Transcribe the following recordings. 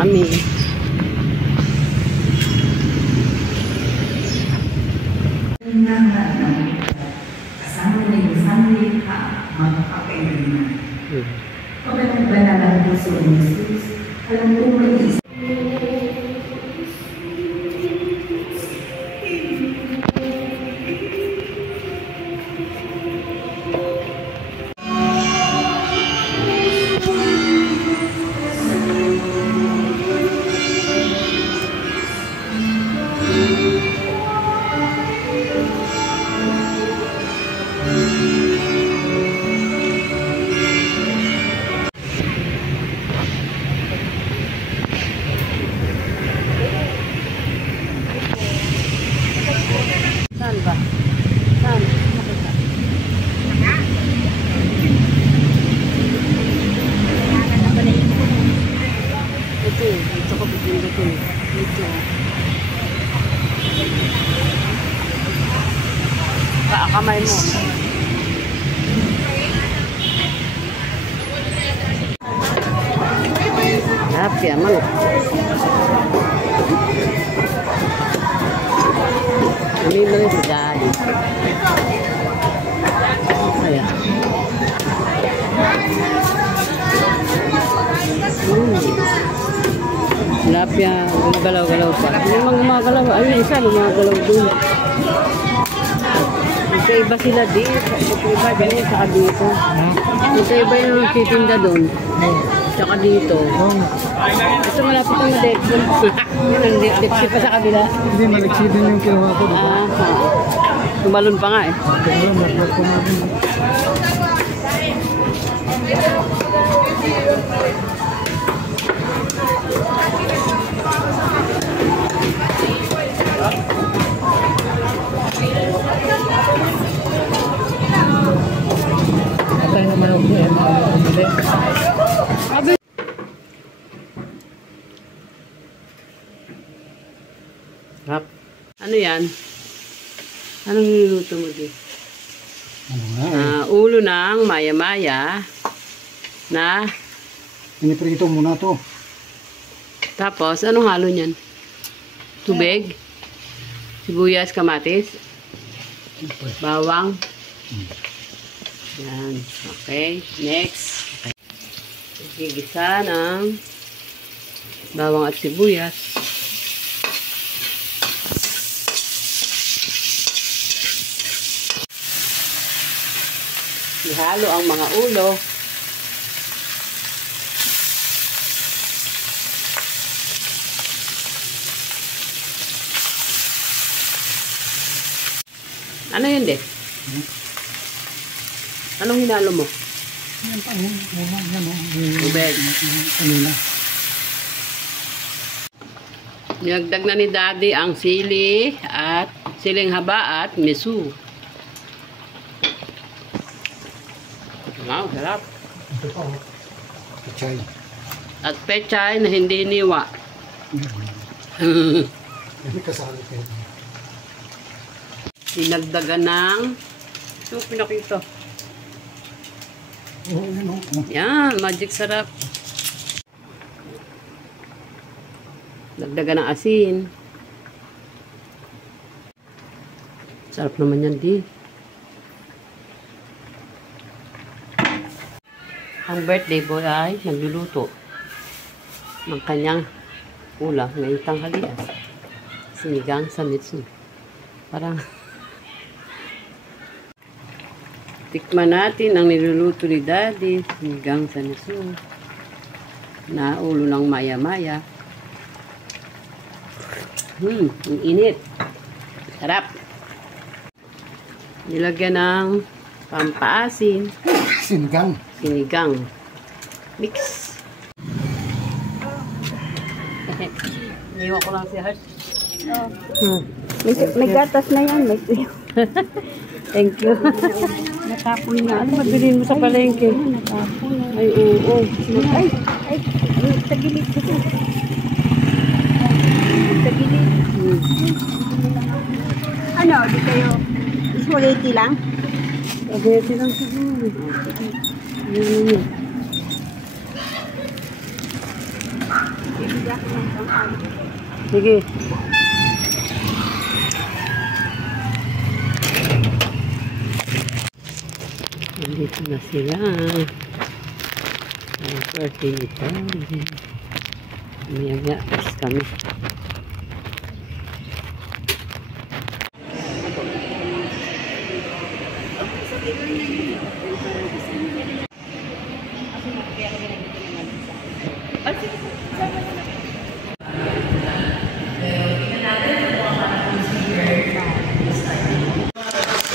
kami. Kasama na yung family ka, magpapailan. Kapag nagbanalang puso ng Jesus, alam ko may isa. Saan ba? Saan? Makita. Ito, ito ko bigyan dito. Ito. Kamay mo. Happy amal. Ini na rin si Daddy. Ayan. Tilapia, gumagalaw-galaw pa. Hindi mga gumagalaw. Ayun, isa gumagalaw dun. Magkaiba sila dito. Magkaiba ganyan saka dito. Magkaiba yung titinda dun. Tsaka dito. Ito malapit ang Dexy. Yan ang Dexy pa sa kabila. Hindi, maliksi din yung kinuha ko. Tumalon pa nga eh. Patay naman ako eh. Rap. Ano yan? Anong niluluto mo di? Ano nga eh. Ulo ng maya-maya na Piniprito muna to. tapos anong halo niyan? Tubig? Sibuyas, kamatis? Bawang? Yan. Okay. Next. Gigisa ng bawang at sibuyas. Ihalo ang mga ulo. Ano yun, de? Anong hinalo mo? Yan pa, yan o. Tubig. Kanina. Nilagdag na ni Daddy ang sili at siling haba at miso. Wow, sarap. Ito pa o. Pichay. At pechay na hindi niwa. Yan kasali kayo. Dinagdagan ng ito, pinakita. Oo, yan o. Yan, magic sarap. Dagdagan ng asin. Sarap naman yan, di. Ang birthday boy ay nagluluto ng kanyang ulam ngayong tanghalian. Sinigang sa mitsu. Parang tikman natin ang niluluto ni Daddy. Sinigang sa mitsu. Na ulo ng maya-maya. Ang init. Sarap. Nilagyan ng pampaasin. Sinigang. Sinigang. Mix. Iniwan ko lang si Heart. May gatas na yan. Thank you. Natapon na. Ano mabilin mo sa palengke? Natapon na. Ay, oo. Ay, sa gilid kasi. Sa gilid. Ano, di kayo spaghetti lang? Spaghetti lang siguro. Yan. Sige. Nandito na sila. Ang birthday nito. Umiyaga. Tapos kami.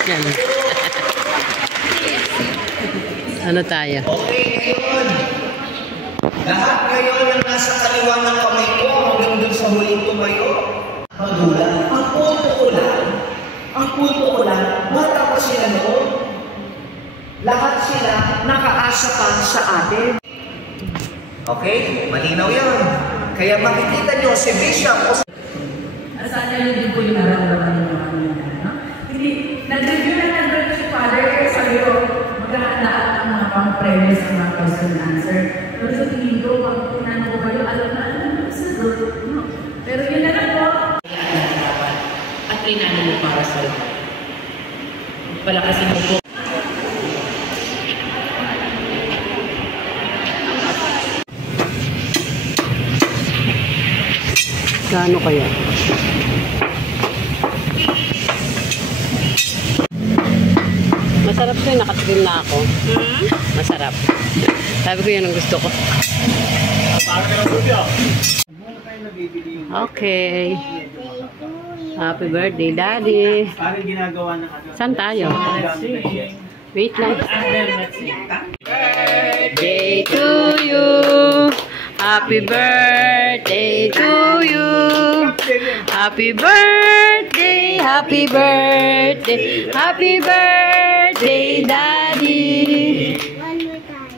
Yan. Ano tayo? Okay, ngayon. Lahat kayo yung nasa kaliwa ng kamay ko hanggang dun sa huling tumayo. Magulang. Ang punto ko lang, bata pa sila noon. Lahat sila nakaasa pa sa atin. Okay? Malinaw yan. Kaya makikita nyo si Bishop o Saan nyo din po yung nararamdaman ninyo kanina, no? Hindi, nag-review na si Father, kaya sabi ko, magkakalaan ang mga pang-premise ang mga question and answer. Pero sa tingin ko, pag tinanong ko kayo, alam na ang sagot, no? Pero yun na lang po. At rinano mo para sa iyo. Palakasin mo po. Gaano kaya? Masarap to yung nakatril na ako. Masarap. Sabi ko yan ang gusto ko. Okay. Happy birthday, Daddy. Saan tayo? Wait lang. Birthday to you. Happy birthday to you. Happy birthday, happy birthday, happy birthday, Daddy.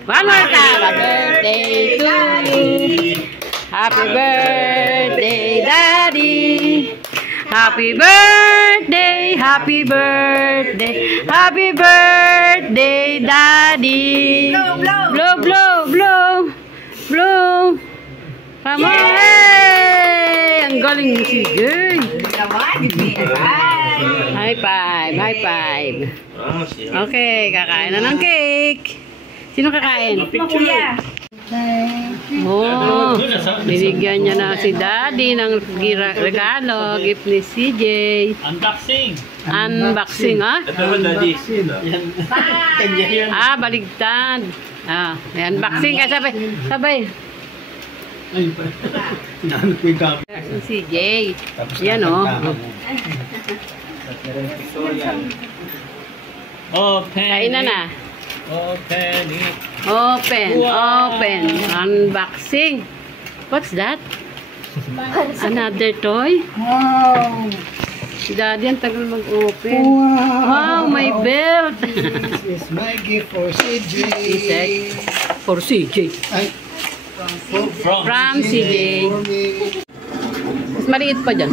One more time. Happy birthday to you. Happy birthday, Daddy. Happy birthday, happy birthday, happy birthday, Daddy. Blow, blow, blow, blow. Come on, hey! Ang galing mo si Jay. High five, high five. Okay, kakain na ng cake. Sino kakain? Oh, binigyan niya na si Daddy ng regalo, gift ni CJ. Unboxing. Unboxing, ah? Ito naman, Daddy. Ah, baligtad. Ah, may unboxing ka, sabay. Sabay. Si CJ. Yan, oh. Open. Kain na na. Open it. Open, Wow. open. Unboxing. What's that? Another toy? Wow! Si Daddy ang tagal mag-open. Wow! Wow, my belt. This is my gift for CJ. For CJ. Ay, From CJ. for me. Mas maliit pa dyan.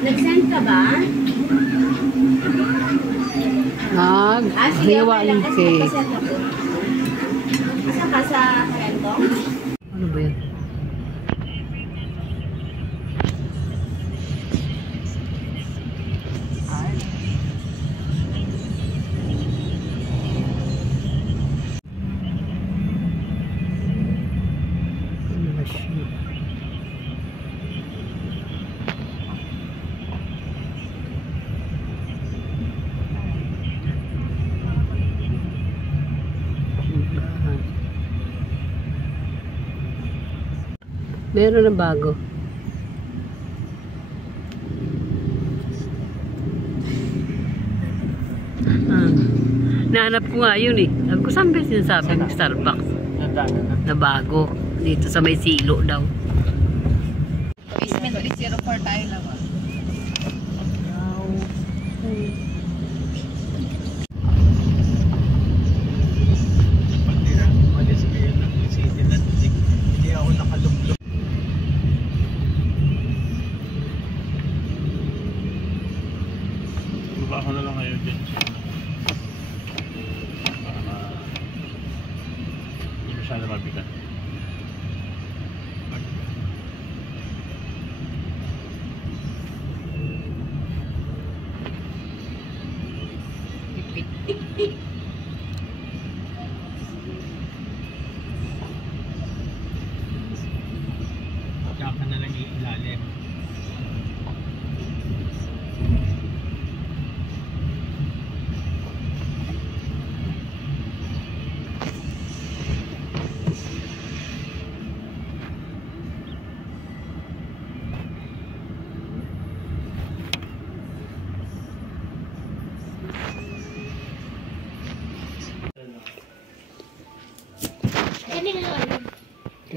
Nag-send ka ba? Sige, Hiwa okay lang ng kasi cake. nagpasend ako. Asa ka sa Karentong? Ano ba yan? Ano ba siya? Meron na bago. Nahanap ko nga yun eh. Sabi ko, saan ba yung sinasabi ng Starbucks? Na bago. Dito sa may silo daw. Basement 304 tayo lang. Hindi ako nakalumlum. Baba ko na lang kayo dyan. Para hindi masyado mabigat.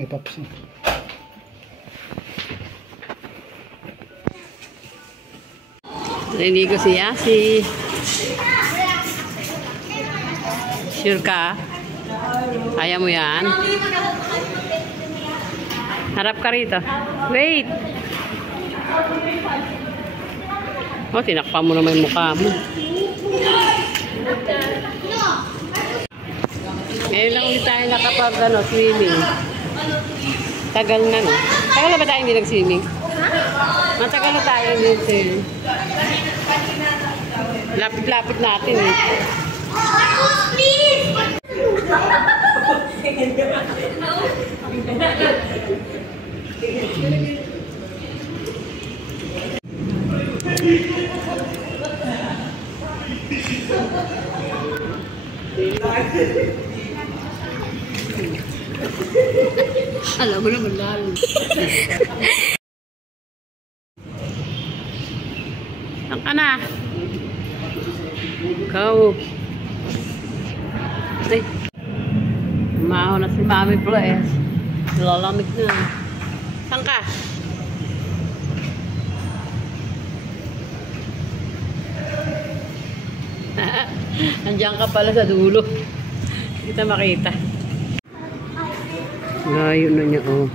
kay Paps. Naliligo si Yasi. Sure ka? Kaya mo yan? Harap ka rito. Wait! Oh, tinakpa mo naman yung mukha mo. Ngayon lang ulit tayo nakapag swimming. Tagal na, no? Tagal na ba tayo hindi nag-swimming? Matagal na tayo dito. Lapit-lapit natin eh. Alam mo naman lalo. Saan ka na? Go. Ay. Umaho na si Mami Bless. Lalamig na. Saan ka? Andiyan ka pala sa dulo. Kita makita. Layo na niya, oh.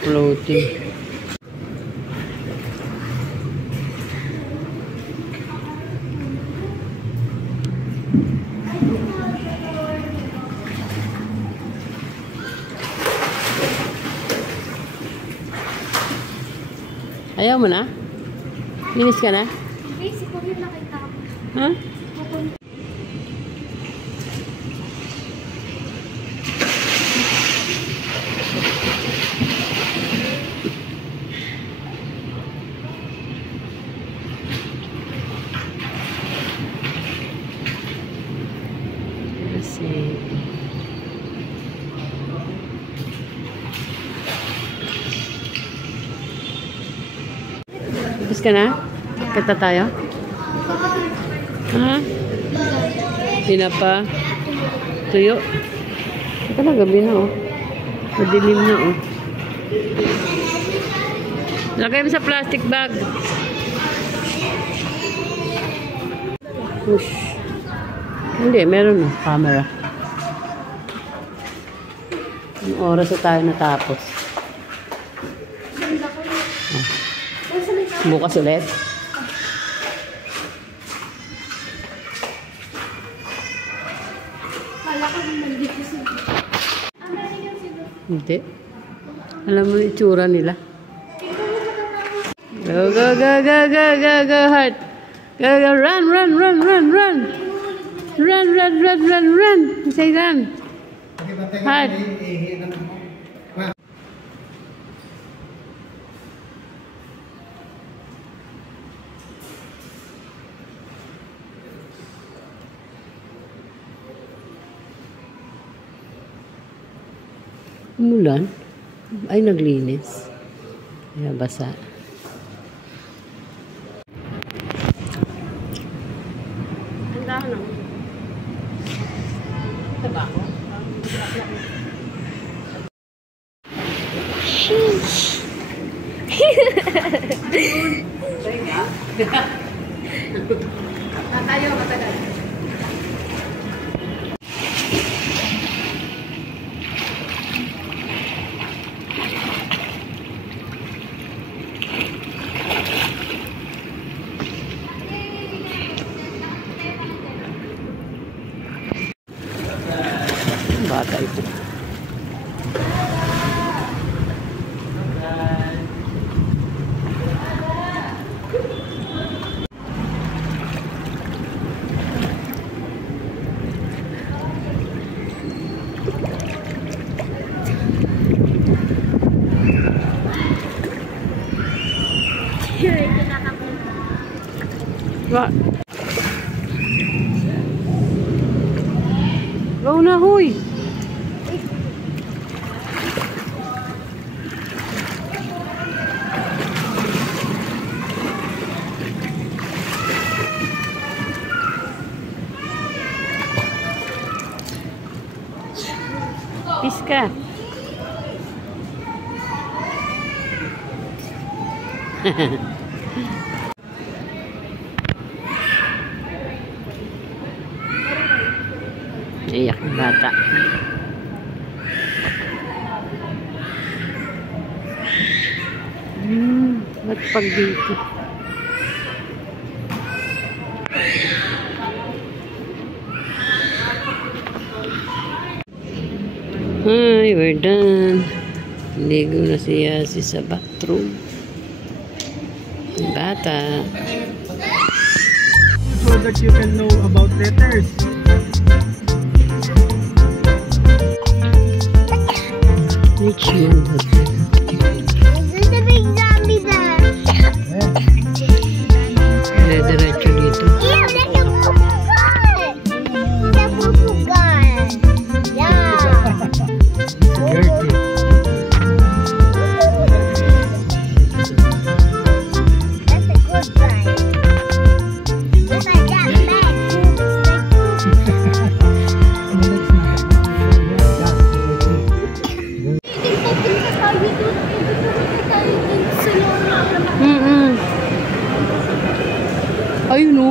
Floating. Ayaw mo na? Linis ka na? Basic ko rin nakita ko. Ha? Let's see. Tapos ka na? Kata tayo? Ha? Hindi na pa? Tuyo? Ito na, gabi na, oh. Madilim na, oh. Lagay mo sa plastic bag. Push. Hindi, meron na. Camera. Ang oras na tayo natapos. Bukas ulit. Kala ko din nandito sila. American sila. Hindi. Alam mo yung itsura nila. Go, go, go, go, go, go, go, heart. Go, go, run, run, run, run, run. Run, run, run, run, run. Say run. Heart. Umulan. Ay, naglinis. Kaya basa. Andahan lang. Tabako. Tayo, matagal. Bata ito. Ito nakapunta. Ba? Go na, huy! ka. Iyak na bata. Ba't pag dito? Hi, we're done. Ligo na si Yasi sa bathroom. Bata. So that you can know about letters. Richmond Hotel. There's a big zombie there. Diretso dito. Yeah, that's a purple gun. The purple gun. Yeah. Dirty. That's a good gun. Just like that, bad. Ayun o.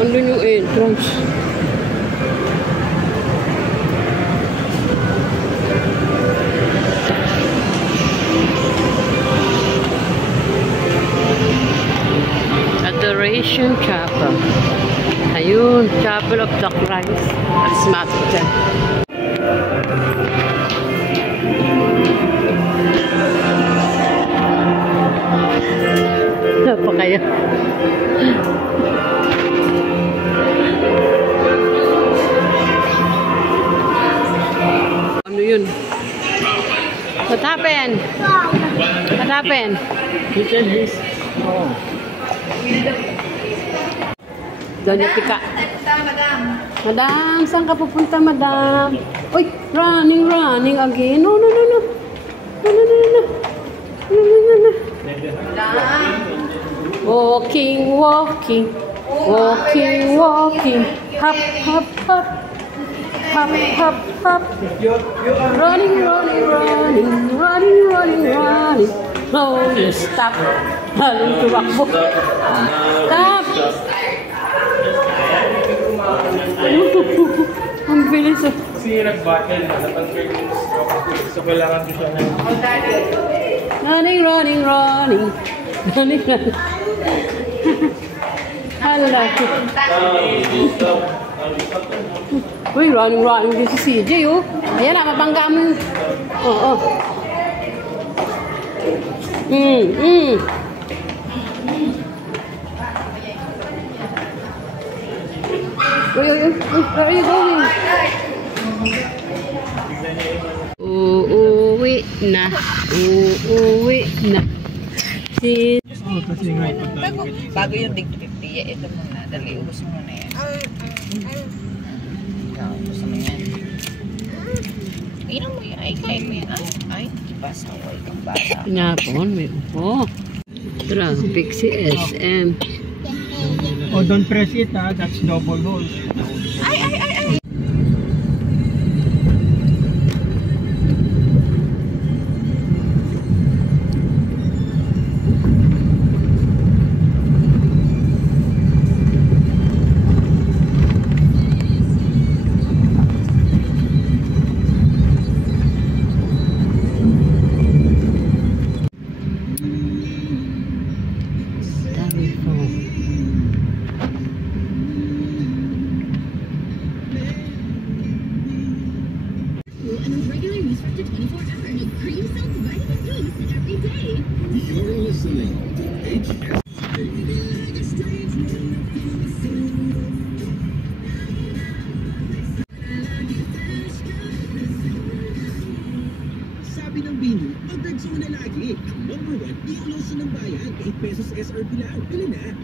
Andun yung entrance. Adoration Chapel. Ayun, Chapel of the Christ. Charismatic dyan. Napakaya. Ano yun? What happened? What happened? He said this. Oh. Doña Tika. Madam, saan ka pupunta, madam? Uy, running again. No. No. Walking. Hop. Running. Slowly stop. Halong tumakbo. Stop. Ang bilis. Kasi nag-battle na. Natanggal yung stroke. So, kailangan ko siya ngayon. Running. Hala. Uy, running din si CJ, oh. Ayan na, mabangga mo. Oo. Where are you going? Uuwi na. Si... Oh, kasi nga ipagdalo. Bago yung Big 50, ito muna. Dali, ubos mo na yan. Ubos mo yan. Inom mo yan. Ay, kain mo yan. Ay, pasaway kang bata. Pinapon, may upo. Traffic si SM. Oh, don't press it, ha. That's double hole. Ay. And those regular use for up to 24 hours. Cream Silk Vitamin D every day. You're listening to HS. Sabi ng Bini, pag-drag mo na lagi. Ang number 1, i-uloso ng bayan. 8 pesos SRP lang. Pili na.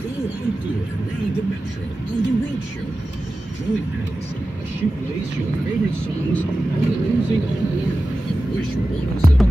Go on tour around the metro on the road show. Join Allison as she plays your favorite songs on the Losing on Board of Wish 107.